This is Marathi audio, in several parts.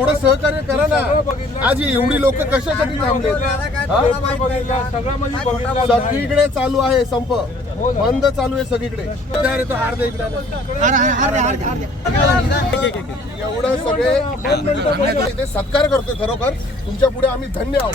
थोडं सहकार्य करा ना. आज ही एवढी लोक कशासाठी थांबले सगळं बघितलं सगळीकडे चालू आहे संप. बंद चालू आहे सगळीकडे. एवढं सगळे इथे सत्कार करतोय खरोखर. तुमच्यापुढे आम्ही धन्य आहोत.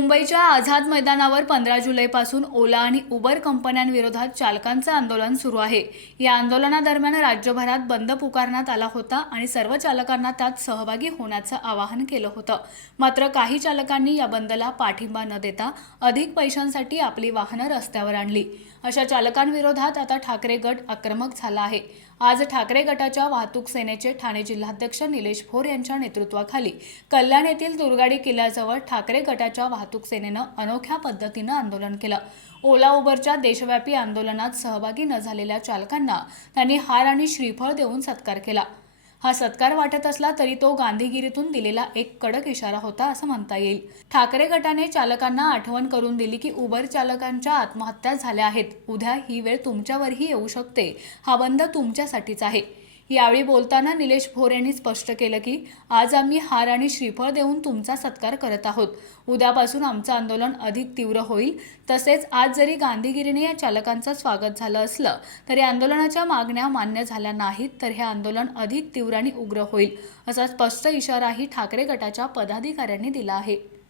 मुंबईच्या आझाद मैदानावर पंधरा जुलैपासून ओला आणि उबर कंपन्यांविरोधात चालकांचं आंदोलन सुरू आहे. या आंदोलनादरम्यान राज्यभरात बंद पुकारण्यात आला होता आणि सर्व चालकांना त्यात सहभागी होण्याचं आवाहन केलं होतं. मात्र काही चालकांनी या बंदला पाठिंबा न देता अधिक पैशांसाठी आपली वाहनं रस्त्यावर आणली. अशा चालकांविरोधात आता ठाकरे गट आक्रमक झाला आहे. आज ठाकरे गटाच्या वाहतूक सेनेचे ठाणे जिल्हाध्यक्ष निलेश भोर यांच्या नेतृत्वाखाली कल्याण येथील दुर्गाडी किल्ल्याजवळ ठाकरे गटाच्या वाहतूक वाहतूक सेनेनं अनोख्या पद्धतीनं आंदोलन केलं. ओला उबरच्या देशव्यापी आंदोलनात सहभागी न झालेल्या चालकांना त्यांनी हार आणि श्रीफळ देऊन सत्कार केला. हा सत्कार वाटत असला तरी तो गांधीगिरीतून दिलेला एक कडक इशारा होता असं म्हणता येईल. ठाकरे गटाने चालकांना आठवण करून दिली की उबर चालकांच्या आत्महत्या झाल्या आहेत. उद्या ही वेळ तुमच्यावरही येऊ शकते. हा बंद तुमच्यासाठीच आहे. यावेळी बोलताना निलेश भोर यांनी स्पष्ट केलं की आज आम्ही हार आणि श्रीफळ देऊन तुमचा सत्कार करत आहोत. उद्यापासून आमचं आंदोलन अधिक तीव्र होईल. तसेच आज जरी गांधीगिरीने या चालकांचं स्वागत झालं असलं तरी आंदोलनाच्या मागण्या मान्य झाल्या नाहीत तर हे आंदोलन अधिक तीव्र आणि उग्र होईल असा स्पष्ट इशाराही ठाकरे गटाच्या पदाधिकाऱ्यांनी दिला आहे.